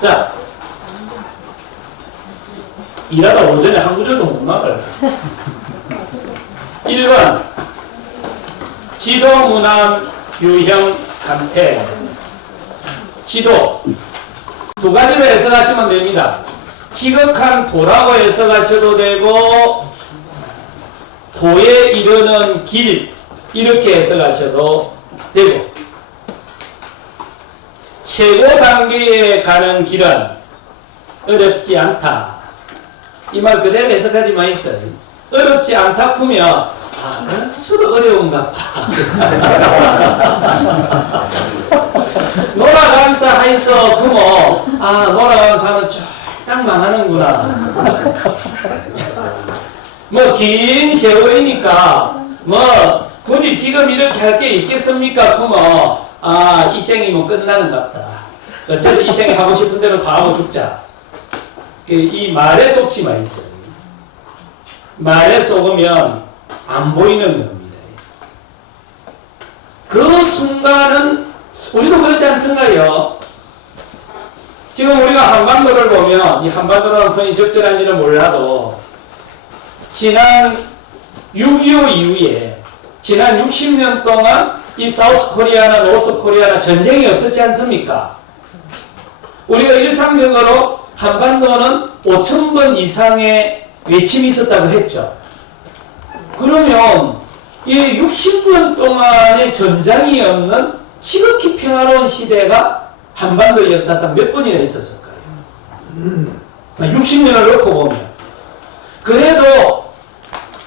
자, 일하다 오전에 한 구절도 못 나가요. 1번 지도, 문항, 유형, 감태. 지도 두 가지로 해석하시면 됩니다. 지극한 도라고 해석하셔도 되고 도에 이르는 길 이렇게 해석하셔도 되고, 최고 단계에 가는 길은 어렵지 않다. 이 말 그대로 해석하지 마있어요. 어렵지 않다 크면 수로 어려운가 봐. 노라감사 하이서 그모 노라감사는 쫙 망하는구나. 뭐 긴 세월이니까 뭐 굳이 지금 이렇게 할 게 있겠습니까? 그러면 이 생이면 끝나는 것 같다. 어쨌든 이 생이 하고 싶은 대로 다 하고 죽자. 이 말에 속지 마있어요. 말에 속으면 안 보이는 겁니다. 그 순간은 우리도 그렇지 않던가요? 지금 우리가 한반도를 보면, 이 한반도라는 표현이 적절한지는 몰라도 지난 6.25 이후에 지난 60년 동안 이 사우스 코리아나 노스 코리아나 전쟁이 없었지 않습니까? 우리가 일상적으로 한반도는 5,000번 이상의 외침이 있었다고 했죠. 그러면 이 60년 동안의 전장이 없는 지극히 평화로운 시대가 한반도 역사상 몇 번이나 있었을까요? 60년을 놓고 보면. 그래도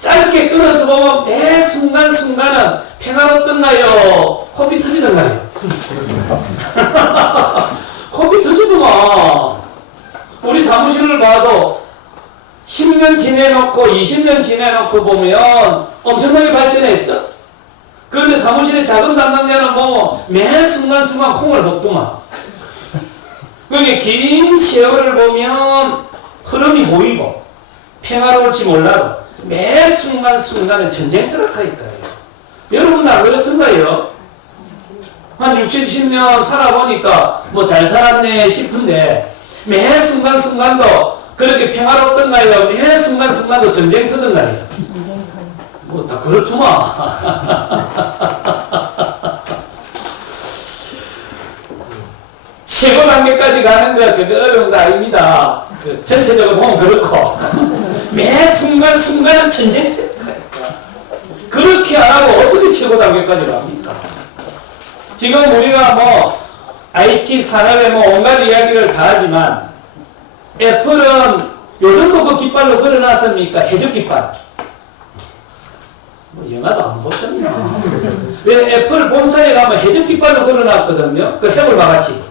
짧게 끊어서 보면 매 순간순간은 평화롭던가요? 코피 터지던가요? 코피 터지더만. 우리 사무실을 봐도 10년 지내놓고 20년 지내놓고 보면 엄청나게 발전했죠. 그런데 사무실의 자금 담당자는 보면 매 순간순간 콩을 먹더만. 그게 긴 세월을 보면 흐름이 보이고 평화로울지 몰라도 매 순간순간은 전쟁터라카니까요. 여러분은 안 그렇던가요? 한 60, 70년 살아보니까 뭐 잘 살았네 싶은데 매 순간순간도 그렇게 평화롭던가요? 매 순간순간도 전쟁터던가요? 뭐 다 그렇더만. 최고 단계까지 가는 거 그게 어려운 거 아닙니다. 전체적으로 보면 그렇고 매 순간순간은 전쟁터니까 그렇게 안 하고 어떻게 최고 단계까지 갑니까? 지금 우리가 뭐 IT 산업에 뭐 온갖 이야기를 다 하지만 애플은 요즘도 그 깃발로 걸어놨습니까? 해적 깃발. 뭐 영화도 안 보셨나? 왜 애플 본사에 가면 해적 깃발로 걸어놨거든요? 그 해골 바가지.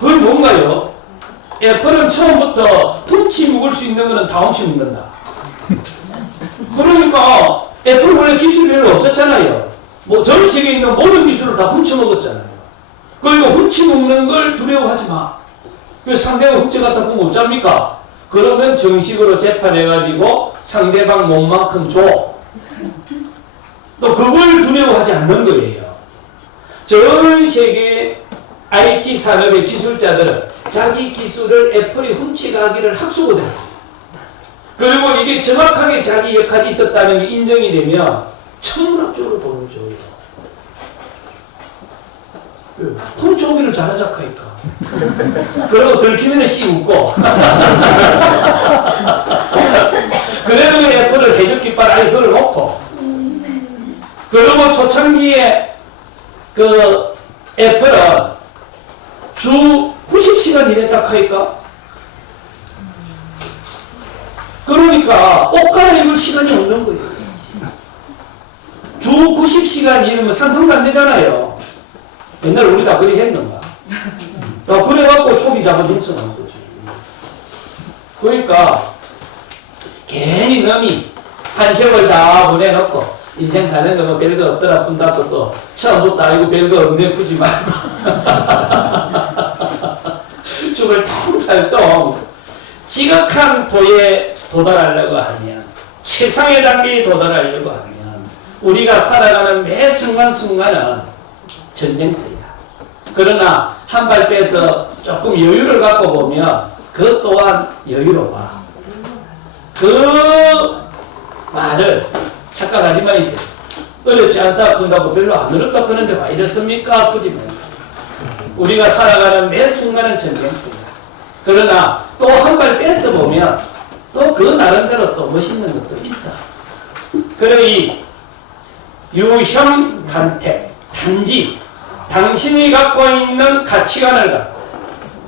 그게 뭔가요? 애플은 처음부터 훔치 묵을 수 있는 거는 다 훔치 묵는다. 그러니까 애플은 원래 기술이 별로 없었잖아요. 뭐 전 세계에 있는 모든 기술을 다 훔쳐 먹었잖아요. 그리고 훔치 먹는 걸 두려워하지 마. 상대가 훔쳐갔다 그러면 어쩝니까? 그러면 정식으로 재판해가지고 상대방 몸만큼 줘. 또 그걸 두려워하지 않는 거예요. 전 세계 IT 산업의 기술자들은 자기 기술을 애플이 훔쳐가기를 학수고대로. 그리고 이게 정확하게 자기 역할이 있었다는 게 인정이 되면 천문학적으로 돈을 줘요. 훔쳐오기를 잘하자 하니까. 그리고 들키면 씨 웃고. 그래도 애플을 해적 깃발 아예 걸어놓고. 그리고 초창기에 그 애플은 주 90시간 일했다 하니까. 그러니까 옷 갈아입을 시간이 없는 거예요. 주 90시간 일하면 상상도 안 되잖아요. 옛날에 우리 다 그리 했는가. 그래갖고 초기 작업 힘써난 거지. 그러니까 괜히 남이 한 세월 다 보내놓고 인생 사는 거 뭐 별거 없더라 푼다고 또 처음부터 알고 별거 없네 푸지 말고 죽을 탕살동 지극한 도에 도달하려고 하면 최상의 단계에 도달하려고 하면 우리가 살아가는 매 순간순간은 전쟁터야. 그러나 한 발 빼서 조금 여유를 갖고 보면 그것 또한 여유로워. 그 말을 착각하지 마세요. 어렵지 않다 그런다고 별로 안 어렵다 그러는데 왜 이렇습니까? 굳이 말해서. 우리가 살아가는 매 순간은 전쟁터야. 그러나 또 한 발 빼서 보면 또 그 나름대로 또 멋있는 것도 있어. 그리고 이 유형 간택, 단지 당신이 갖고 있는 가치관을 갖고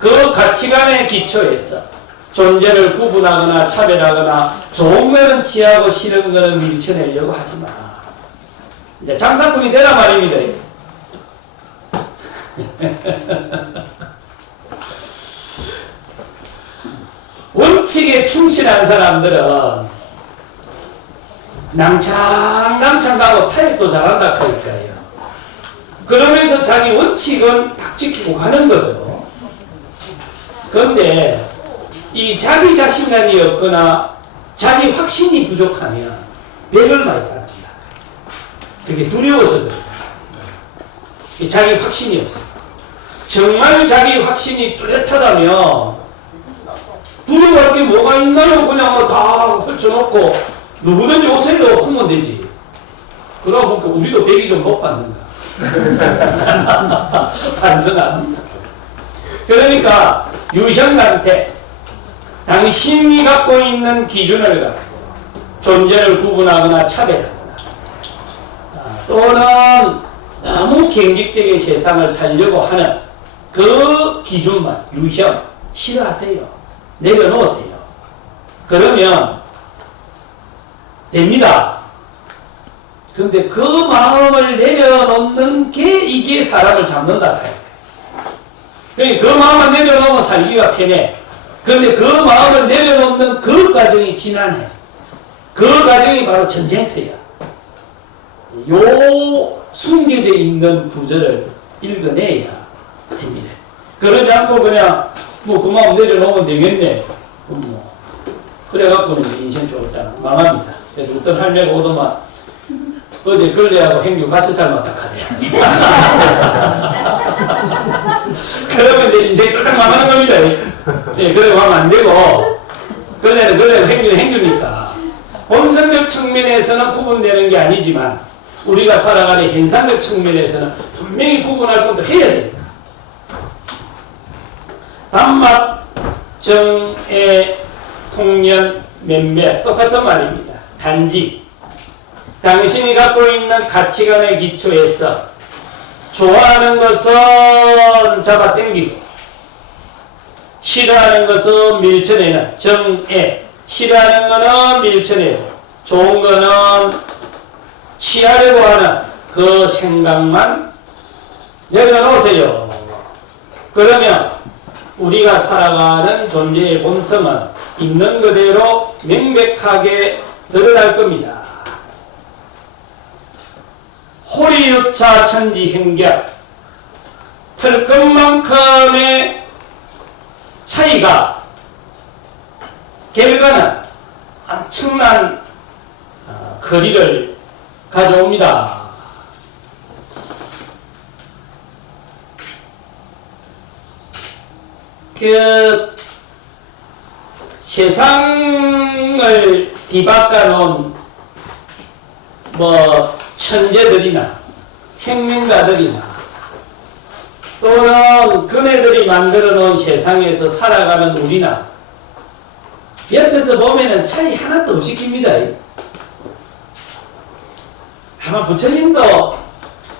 그 가치관의 기초에서 존재를 구분하거나 차별하거나 좋은 거는 취하고 싫은 거는 밀쳐내려고 하지 마. 이제 장사꾼이 되라 말입니다. 원칙에 충실한 사람들은 낭창낭창 가고 타협도 잘한다 하니까요. 그러면서 자기 원칙은 딱 지키고 가는 거죠. 그런데 이 자기 자신감이 없거나 자기 확신이 부족하면 벽을 많이 쌓는다. 그게 두려워서 그래요. 자기 확신이 없어요. 정말 자기 확신이 뚜렷하다면 두려워할 게 뭐가 있나요? 그냥 뭐 다 펼쳐놓고 누구든지 오세요 하면 되지. 그러고 보니까 우리도 백이 좀 못 받는다. 반성합니다. 그러니까 유형한테 당신이 갖고 있는 기준을 갖고 존재를 구분하거나 차별하거나 또는 너무 경직되게 세상을 살려고 하는 그 기준만 유형 싫어하세요. 내려놓으세요. 그러면 됩니다. 그런데 그 마음을 내려놓는 게 이게 사람을 잡는다. 그러니까 그 마음을 내려놓으면 살기가 편해. 그런데 그 마음을 내려놓는 그 과정이 지난해. 그 과정이 바로 전쟁터야. 요 숨겨져 있는 구절을 읽어내야 됩니다. 그러지 않고 그냥 뭐 그 마음 내려놓으면 되겠네. 뭐 그래갖고는 인생 쫄딱 망합니다. 그래서 어떤 할매가 오더만 어제 걸레하고 행주 같이 살면 어떡하대. 그러면 이제 인생이 쫄딱 망하는 겁니다. 예, 그러고 하면 안 되고 걸레는 걸레고 행주는 행주니까 본성적 측면에서는 구분되는 게 아니지만 우리가 살아가는 현상적 측면에서는 분명히 구분할 것도 해야 됩니다. 단맛, 정애, 통년, 면매 똑같은 말입니다. 단지 당신이 갖고 있는 가치관의 기초에서 좋아하는 것은 잡아당기고 싫어하는 것은 밀쳐내는 정애, 싫어하는 거는 밀쳐내고 좋은 거는 취하려고 하는 그 생각만 내려놓으세요. 그러면 우리가 살아가는 존재의 본성은 있는 그대로 명백하게 드러날 겁니다. 호리유차 천지행격 털끝만큼의 차이가 결과는 엄청난 거리를 가져옵니다. 그 세상을 뒤바꿔 놓은 뭐 천재들이나 혁명가들이나 또는 그네들이 만들어 놓은 세상에서 살아가는 우리나 옆에서 보면은 차이 하나도 없이 깁니다. 아마 부처님도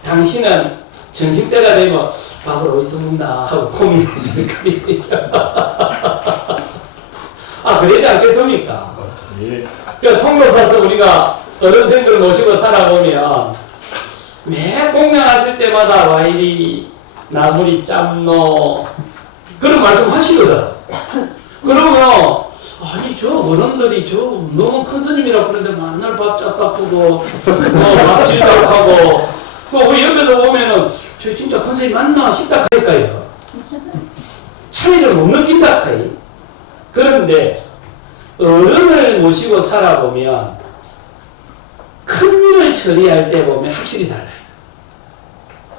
당신은 정신때가 되면 밥을 어디서 먹나 하고 고민했을 거예요. 아, 그러지 않겠습니까? 예. 그러니까 통도사서 우리가 어른생들 모시고 살아보면 매 공양하실 때마다 와 이리 나물이 짬노 그런 말씀 하시거든. 그러면 아니 저 어른들이 저 너무 큰 스님이라고 그러는데 맨날 밥 짜다프고 밥 질다고 하고 우리 옆에서 보면은 저 진짜 큰 스님 맞나 싶다 할까요? 차이를 못 느낀다 하이. 그런데 어른을 모시고 살아보면 큰 일을 처리할 때 보면 확실히 달라요.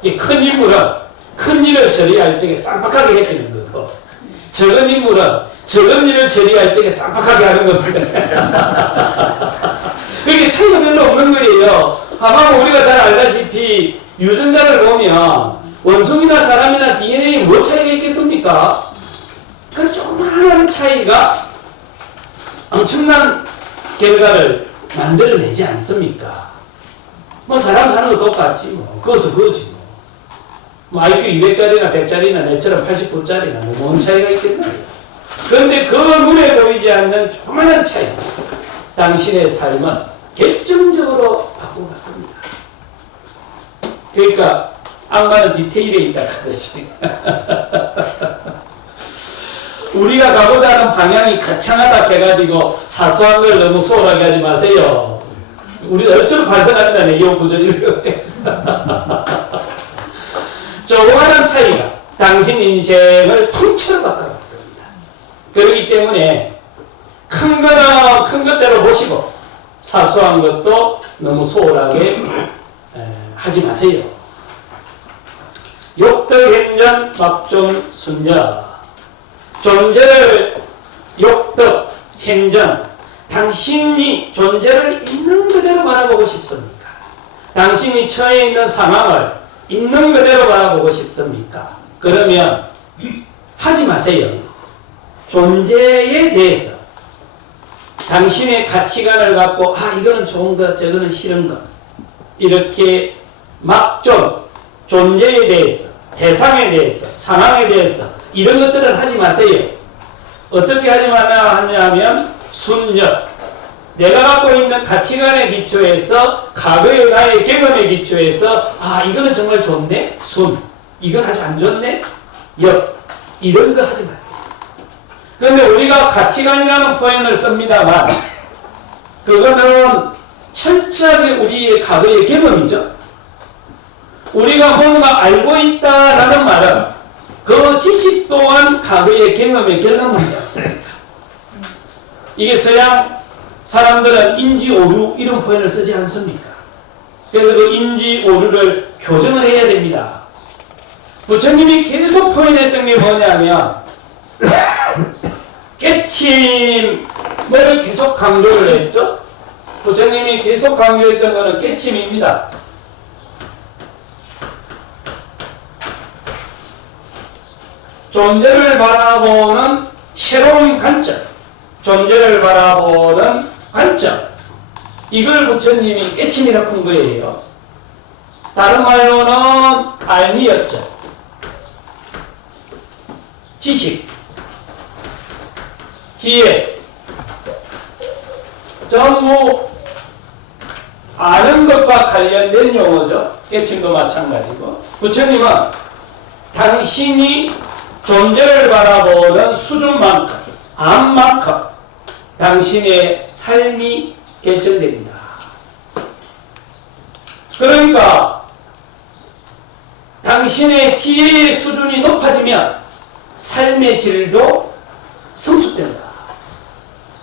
이 큰 인물은 큰 일을 처리할 적에 쌍박하게 해주는 거고, 적은 인물은 적은 일을 처리할 적에 쌍박하게 하는 겁니다. 그렇게 차이가 별로 없는 거예요. 아마 우리가 잘 알다시피 유전자를 보면 원숭이나 사람이나 DNA에 뭐 차이가 있겠습니까? 그 조그마한 차이가 엄청난 결과를 만들어내지 않습니까? 뭐 사람 사는 거 똑같지 뭐. 그것은 그거지 뭐. IQ 200짜리나 100짜리나 내처럼 89짜리나 뭔 차이가 있겠나요? 그런데 그 눈에 보이지 않는 조그마한 차이, 당신의 삶은 결정적으로 바꾸어갈 겁니다. 그러니까 악마는 디테일에 있다 하듯이 우리가 가고자 하는 방향이 거창하다 해가지고 사소한 걸 너무 소홀하게 하지 마세요. 우리는 얼추 발생합니다. 내용 구조를 조그마한 차이가 당신 인생을 통째로 바꿔갈 겁니다. 그렇기 때문에 큰 거는 큰 것대로 보시고 사소한 것도 너무 소홀하게 하지 마세요. 욕덕행전 막존 순녀. 존재를 욕덕 행전, 당신이 존재를 있는 그대로 바라보고 싶습니까? 당신이 처해 있는 상황을 있는 그대로 바라보고 싶습니까? 그러면 하지 마세요. 존재에 대해서 당신의 가치관을 갖고 이거는 좋은 것, 저거는 싫은 것, 이렇게 막존, 존재에 대해서, 대상에 대해서, 상황에 대해서 이런 것들을 하지 마세요. 어떻게 하지 마냐면 순nhập, 내가 갖고 있는 가치관의 기초에서, 과거의 나의 경험의 기초에서 이거는 정말 좋네, 순, 이건 아주 안 좋네, 역, 이런 거 하지 마세요. 그런데 우리가 가치관이라는 표현을 씁니다만 그거는 철저하게 우리의 과거의 경험이죠. 우리가 뭔가 알고 있다라는 말은 그 지식 또한 과거의 경험의 결과물이지 않습니까? 이게 서양 사람들은 인지오류 이런 표현을 쓰지 않습니까? 그래서 그 인지오류를 교정을 해야 됩니다. 부처님이 계속 표현했던 게 뭐냐면 깨침을 계속 강조를 했죠. 부처님이 계속 강조했던 것은 깨침입니다. 존재를 바라보는 새로운 관점, 존재를 바라보는 관점, 이걸 부처님이 깨침이라고 한 거예요. 다른 말로는 알미였죠. 지식, 지혜, 전부 아는 것과 관련된 용어죠. 깨침도 마찬가지고. 부처님은 당신이 존재를 바라보는 수준만큼, 암만큼 당신의 삶이 결정됩니다. 그러니까 당신의 지혜의 수준이 높아지면 삶의 질도 성숙된다.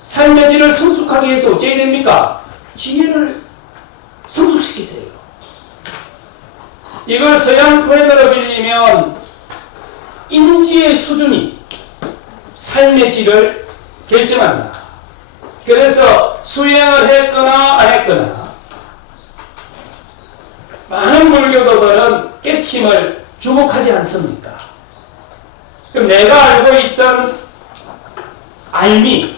삶의 질을 성숙하게 해서 어찌해야 됩니까? 지혜를 성숙시키세요. 이걸 서양 표현으로 빌리면 인지의 수준이 삶의 질을 결정한다. 그래서 수행을 했거나 안 했거나 많은 불교도들은 깨침을 주목하지 않습니까? 그럼 내가 알고 있던 알미,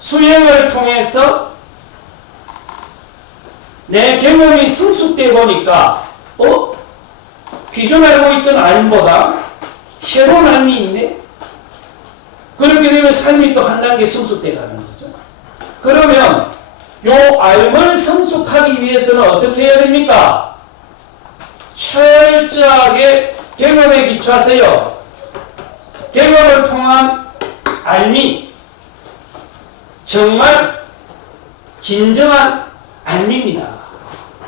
수행을 통해서 내 경험이 성숙되어 보니까 기존 알고 있던 알보다 새로운 알미 있네? 그렇게 되면 삶이 또 한 단계 성숙되어 가는 거죠. 그러면 요 알을 성숙하기 위해서는 어떻게 해야 됩니까? 철저하게 경험에 기초하세요. 경험을 통한 알미, 정말 진정한 알미입니다.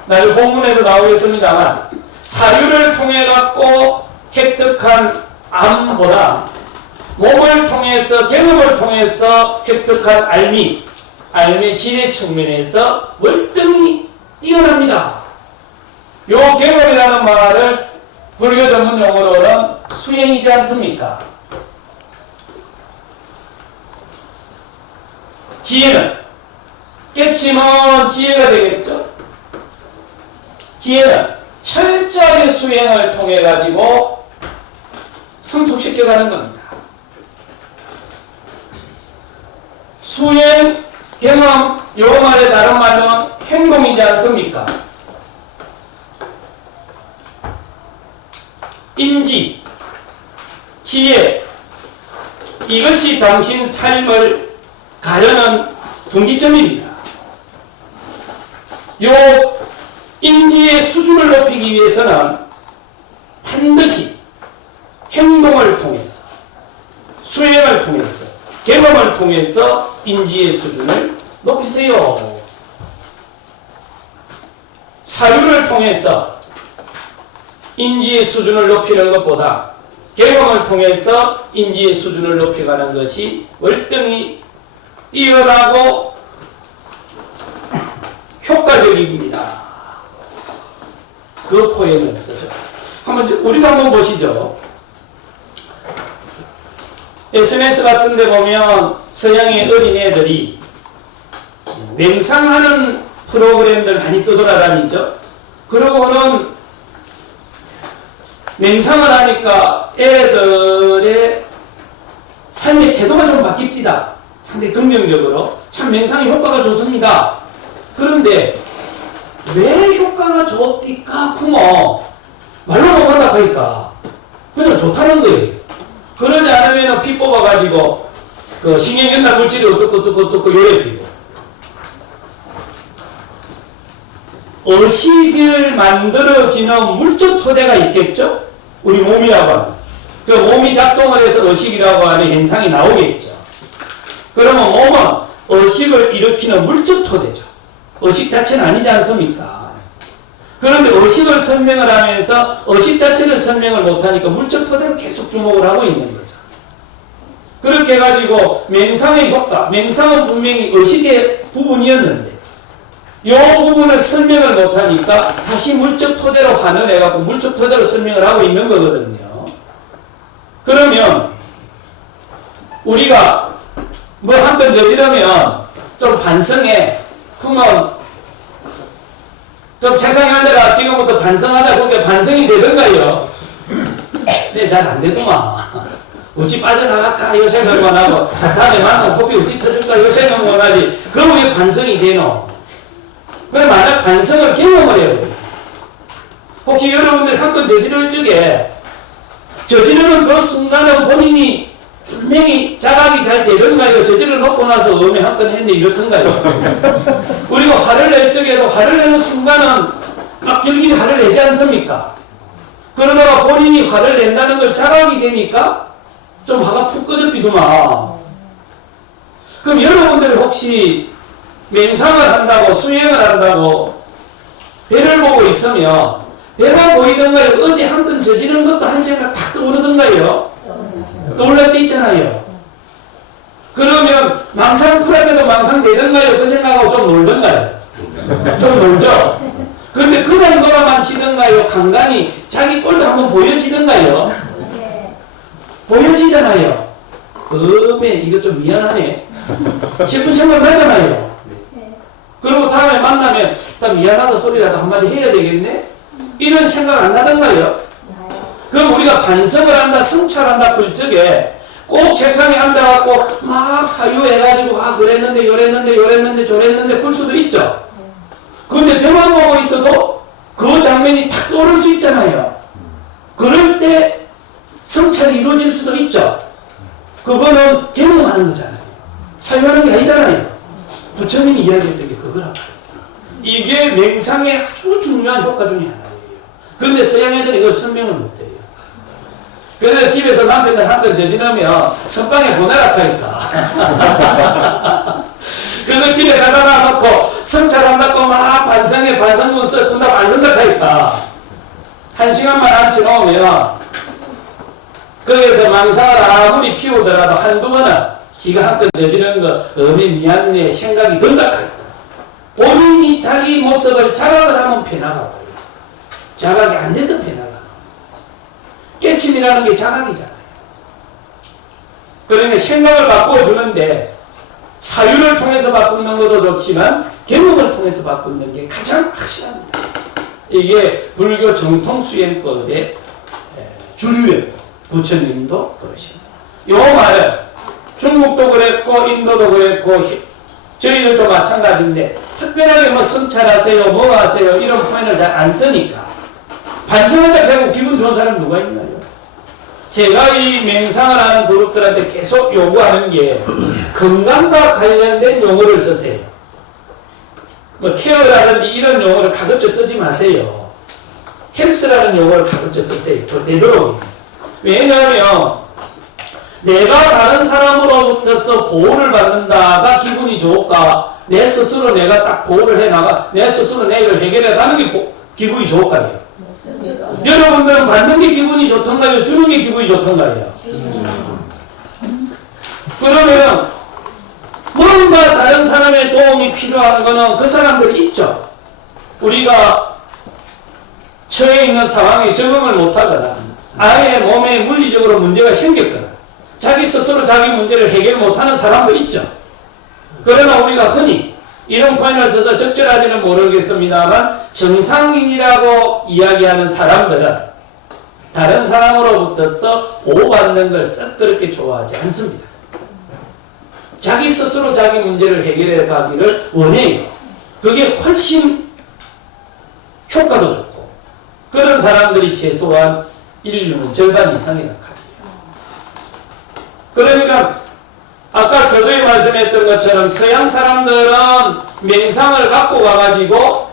나중에 본문에도 나오겠습니다만 사유를 통해 갖고 획득한 암보다 몸을 통해서, 경험을 통해서 획득한 알미, 알미 진의 측면에서 월등히 뛰어납니다. 요 경험이라는 말을 불교 전문 용어로는 수행이지 않습니까? 지혜는 깨치면 지혜가 되겠죠? 지혜는 철저하게 수행을 통해 가지고 성숙시켜가는 겁니다. 수행, 경험, 요 말의 다른 말은 행동이지 않습니까? 인지, 지혜, 이것이 당신 삶을 가려는 분기점입니다. 요 인지의 수준을 높이기 위해서는 반드시 행동을 통해서, 수행을 통해서, 경험을 통해서 인지의 수준을 높이세요. 사유를 통해서 인지의 수준을 높이는 것보다 경험을 통해서 인지의 수준을 높여가는 것이 월등히 뛰어나고 효과적입니다. 그 포인트를 쓰죠. 우리도 한번 보시죠. SNS 같은 데 보면 서양의 어린애들이 맹상하는 프로그램들 많이 떠돌아다니죠. 그러고는 맹상을 하니까 애들의 삶의 태도가 좀 바뀝니다. 상당히 긍정적으로. 참 맹상의 효과가 좋습니다. 그런데 왜 효과가 좋디까 구모 말로 못한다 하니까 그냥 좋다는 거예요. 그러지 않으면 피 뽑아가지고 그 신경gen달 물질이 어떻고 요래비고 의식을 만들어지는 물적 토대가 있겠죠? 우리 몸이라고 하는. 그 몸이 작동을 해서 의식이라고 하는 현상이 나오겠죠. 그러면 몸은 의식을 일으키는 물적 토대죠. 의식 자체는 아니지 않습니까? 그런데 의식을 설명을 하면서 의식 자체를 설명을 못하니까 물적 토대로 계속 주목을 하고 있는 거죠. 그렇게 해가지고 맹상의 효과, 맹상은 분명히 의식의 부분이었는데 이 부분을 설명을 못하니까 다시 물적 토대로 환원해갖고 물적 토대로 설명을 하고 있는 거거든요. 그러면 우리가 뭐 한 건 저지르면 좀 반성해. 그러면 좀 책상에 앉아라 지금부터 반성하자. 그게 반성이 되던가요? 네, 잘 안 되더만. 어찌 빠져나갈까 요 생각만 하고 다음에 만나면 커피 어찌 터줄까 요 생각만 하지. 그럼 왜 반성이 되노? 그래 만약 반성을 경험을 해야 돼요. 혹시 여러분들 한 건 저지를 적에 저지르는 그 순간은 본인이 분명히 자각이 잘 되던가요? 저지를 놓고 나서 한 건 했네 이렇던가요? 우리가 화를 낼 적에도 화를 내는 순간은 막 길길이 화를 내지 않습니까? 그러다가 본인이 화를 낸다는 걸 자각이 되니까 좀 화가 푹 꺼져비더만. 그럼 여러분들이 혹시 맹상을 한다고 수행을 한다고 배를 보고 있으면 배가 보이던가요? 어제 한 건 저지른 것도 한 생각 탁 떠오르던가요? 떠올릴 때 있잖아요. 그러면 망상 풀할 도 망상 되던가요? 그 생각하고 좀 놀던가요? 좀 놀죠? 근데 그냥 놀아만 치던가요? 간간히 자기 꼴도 한번 보여지던가요? 보여지잖아요. 이거 좀 미안하네 싶은 생각 나잖아요. 그리고 다음에 만나면 나 미안하다 소리라도 한마디 해야 되겠네? 이런 생각 안 나던가요? 그럼 우리가 반성을 한다, 성찰한다 볼 적에 꼭 책상에 앉아갖고 막 사유해가지고 그랬는데 요랬는데 저랬는데 그럴 수도 있죠. 그런데 배만 보고 있어도 그 장면이 탁 떠오를 수 있잖아요. 그럴 때 성찰이 이루어질 수도 있죠. 그거는 경험하는 거잖아요. 사유하는 게 아니잖아요. 부처님이 이야기했던 게 그거란 말이에요. 이게 맹상의 아주 중요한 효과 중에 하나예요. 그런데 서양 애들은 이걸 설명을 못해요. 그래서 집에서 남편들 한 건 저지르면 선방에 보내라 하니까 그거 집에 가다 놔놓고 성찰한다고 막 반성해 반성문 써준다고 안 쓴다 하니까 1시간만 앉혀놓으면 거기에서 망상을 아무리 피우더라도 한두 번은 지가 한 건 저지르는 거 미안해 생각이 든다 하니까 본인이 자기 모습을 자각을 하면 변화가 와요. 자각이 안 돼서 변화가. 깨침이라는 게 자각이잖아요. 그러니까 생각을 바꿔주는데 사유를 통해서 바꾸는 것도 좋지만 경험을 통해서 바꾸는 게 가장 확실합니다. 이게 불교 정통수행법의 주류예요. 부처님도 그러십니다. 이 말은 중국도 그랬고 인도도 그랬고 저희들도 마찬가지인데 특별하게 뭐 성찰하세요 뭐 하세요 이런 표현을 잘 안 쓰니까 반성하자 하고 기분 좋은 사람 누가 있나요? 제가 이 맹상을 하는 그룹들한테 계속 요구하는 게 건강과 관련된 용어를 쓰세요. 뭐 케어라든지 이런 용어를 가급적 쓰지 마세요. 헬스라는 용어를 가급적 쓰세요. 되도록. 왜냐하면 내가 다른 사람으로부터서 보호를 받는다가 기분이 좋을까? 내 스스로 내가 딱 보호를 해나가 내 스스로 내 일을 해결해 가는 게 기분이 좋을까요? 여러분들은 받는 게 기분이 좋던가요? 주는 게 기분이 좋던가요? 그러면 뭔가 다른 사람의 도움이 필요한 거는 그 사람들이 있죠. 우리가 처해 있는 상황에 적응을 못하거나 아예 몸에 물리적으로 문제가 생겼거나 자기 스스로 자기 문제를 해결 못하는 사람도 있죠. 그러나 우리가 흔히 이런 표현을 써서 적절하지는 모르겠습니다만 정상인이라고 이야기하는 사람들은 다른 사람으로부터서 보호받는 걸 썩 그렇게 좋아하지 않습니다. 자기 스스로 자기 문제를 해결해 가기를 원해요. 그게 훨씬 효과도 좋고 그런 사람들이 최소한 인류는 절반 이상이라고 합니다. 그러니까 아까 서두에 말씀했던 것처럼 서양 사람들은 명상을 갖고 가가지고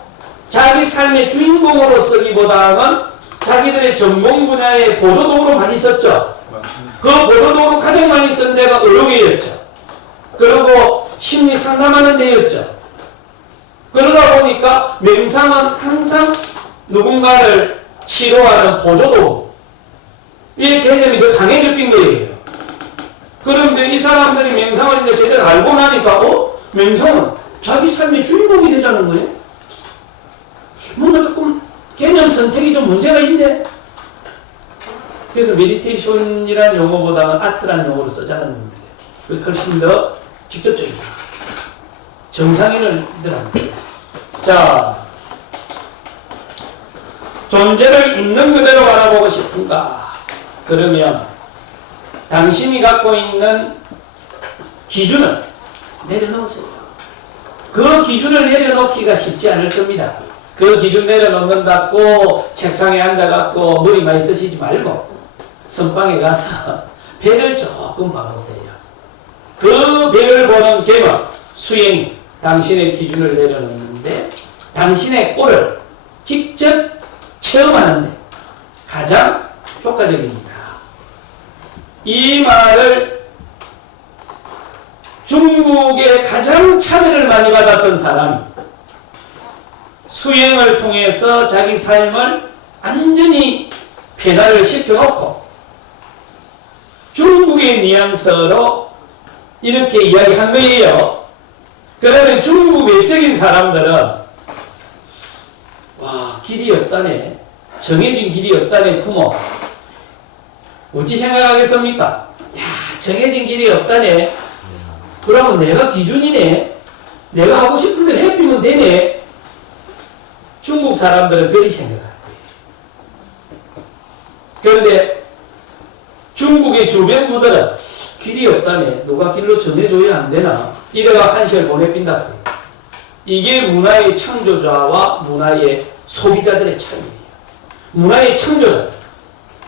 자기 삶의 주인공으로 쓰기보다는 자기들의 전공 분야의 보조도구로 많이 썼죠. 그 보조도구로 가장 많이 쓴 데가 의료계였죠. 그리고 심리 상담하는 데였죠. 그러다 보니까 명상은 항상 누군가를 치료하는 보조도구. 이 개념이 더 강해져 빈 거예요. 그런데 이 사람들이 명상을 이제 제대로 알고 나니까 명상은 자기 삶의 주인공이 되자는 거예요. 뭔가 조금 개념 선택이 좀 문제가 있네. 그래서 메디테이션이라는 용어보다는 아트라는 용어로 쓰자는 겁니다. 그게 훨씬 더 직접적이다. 정상인을 들합니다. 자, 존재를 있는 그대로 바라보고 싶은가? 그러면 당신이 갖고 있는 기준을 내려놓으세요. 그 기준을 내려놓기가 쉽지 않을 겁니다. 그 기준 내려놓는다고 책상에 앉아갖고 머리 많이 쓰시지 말고 선방에 가서 배를 조금 봐보세요. 그 배를 보는 개념, 수행이 당신의 기준을 내려놓는데 당신의 꼴을 직접 체험하는데 가장 효과적입니다. 이 말을 중국에 가장 차별을 많이 받았던 사람이 수행을 통해서 자기 삶을 완전히 변화를 시켜놓고 중국의 뉘앙스로 이렇게 이야기한 거예요. 그러면 중국 외적인 사람들은 와, 길이 없다네. 정해진 길이 없다네. 부모 어찌 생각하겠습니까? 야, 정해진 길이 없다네. 그러면 내가 기준이네. 내가 하고 싶은 대로 해피면 되네. 중국 사람들은 그리 생각할 거예요. 그런데 중국의 주변부들은 길이 없다네. 누가 길로 정해줘야 안 되나? 이래가 한시를 보내빈다. 이게 문화의 창조자와 문화의 소비자들의 차이예요. 문화의 창조자.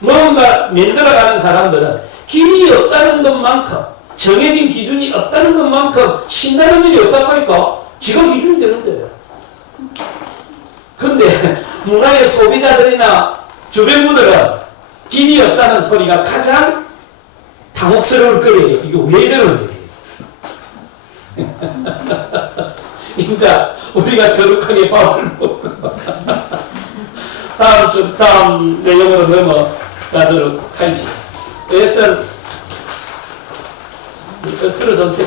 뭔가 만들어가는 사람들은 길이 없다는 것만큼 정해진 기준이 없다는 것만큼 신나는 일이 없다고 하니까 지가 기준이 되는 거예요. 근데 문화의 소비자들이나 주변부들은 길이 없다는 소리가 가장 당혹스러울 거예요. 이게 왜 이러는 거예요? 그러니까 우리가 거룩하게 밥을 먹고 다음 내용으로 넘어가도록 하십시오. 여튼 끝으로 좀